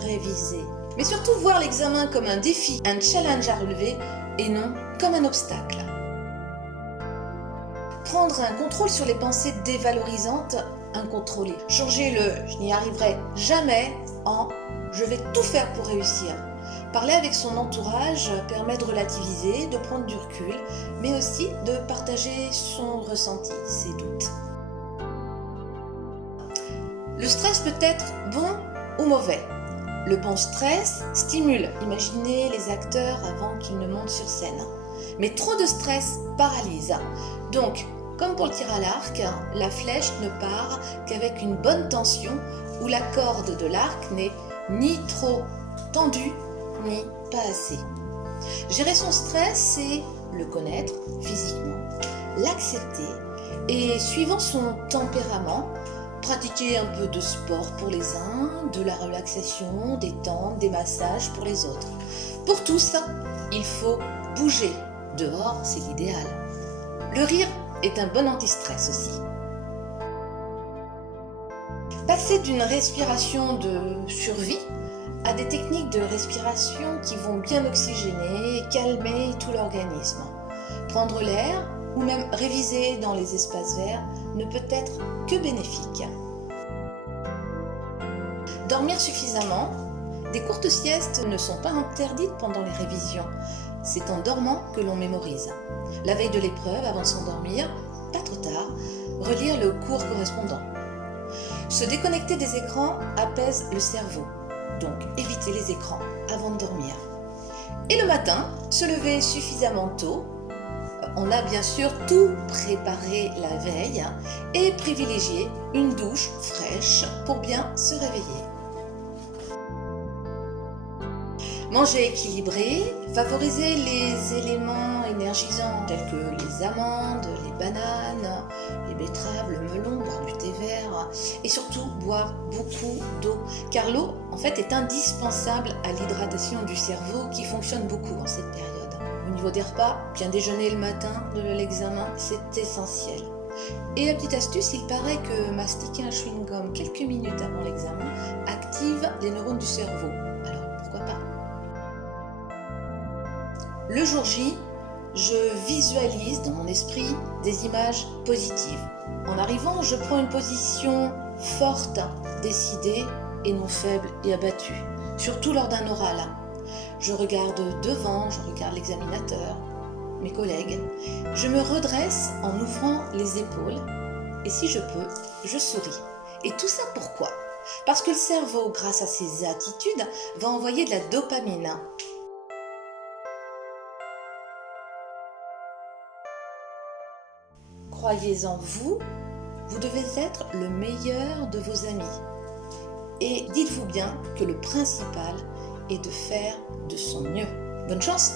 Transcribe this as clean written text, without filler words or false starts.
réviser. Mais surtout voir l'examen comme un défi, un challenge à relever et non comme un obstacle. Prendre un contrôle sur les pensées dévalorisantes incontrôlées. Changer le « je n'y arriverai jamais » en « je vais tout faire pour réussir ». Parler avec son entourage permet de relativiser, de prendre du recul, mais aussi de partager son ressenti, ses doutes. Le stress peut être bon ou mauvais. Le bon stress stimule. Imaginez les acteurs avant qu'ils ne montent sur scène. Mais trop de stress paralyse. Donc, comme pour le tir à l'arc, la flèche ne part qu'avec une bonne tension où la corde de l'arc n'est ni trop tendue, ni pas assez. Gérer son stress, c'est le connaître physiquement, l'accepter et, suivant son tempérament, pratiquer un peu de sport pour les uns, de la relaxation, des détente, des massages pour les autres. Pour tout ça, il faut bouger. Dehors, c'est l'idéal. Le rire est un bon anti-stress aussi. Passer d'une respiration de survie à des techniques de respiration qui vont bien oxygéner et calmer tout l'organisme. Prendre l'air ou même réviser dans les espaces verts ne peut être que bénéfique. Dormir suffisamment. Des courtes siestes ne sont pas interdites pendant les révisions. C'est en dormant que l'on mémorise. La veille de l'épreuve, avant de s'endormir, pas trop tard, relire le cours correspondant. Se déconnecter des écrans apaise le cerveau. Donc, évitez les écrans avant de dormir. Et le matin, se lever suffisamment tôt. On a bien sûr tout préparé la veille et privilégier une douche fraîche pour bien se réveiller. Manger équilibré, favoriser les éléments énergisants tels que les amandes, les bananes, les betteraves, le melon, boire du thé vert et surtout boire beaucoup d'eau. Car l'eau, en fait, est indispensable à l'hydratation du cerveau qui fonctionne beaucoup en cette période. Au niveau des repas, bien déjeuner le matin de l'examen, c'est essentiel. Et la petite astuce, il paraît que mastiquer un chewing-gum quelques minutes avant l'examen active les neurones du cerveau. Alors, pourquoi pas ? Le jour J, je visualise dans mon esprit des images positives. En arrivant, je prends une position forte, décidée et non faible et abattue, surtout lors d'un oral. Je regarde devant, je regarde l'examinateur, mes collègues. Je me redresse en ouvrant les épaules et si je peux, je souris. Et tout ça pourquoi ? Parce que le cerveau, grâce à ses attitudes, va envoyer de la dopamine. Croyez en vous, vous devez être le meilleur de vos amis. Et dites-vous bien que le principal est de faire de son mieux. Bonne chance!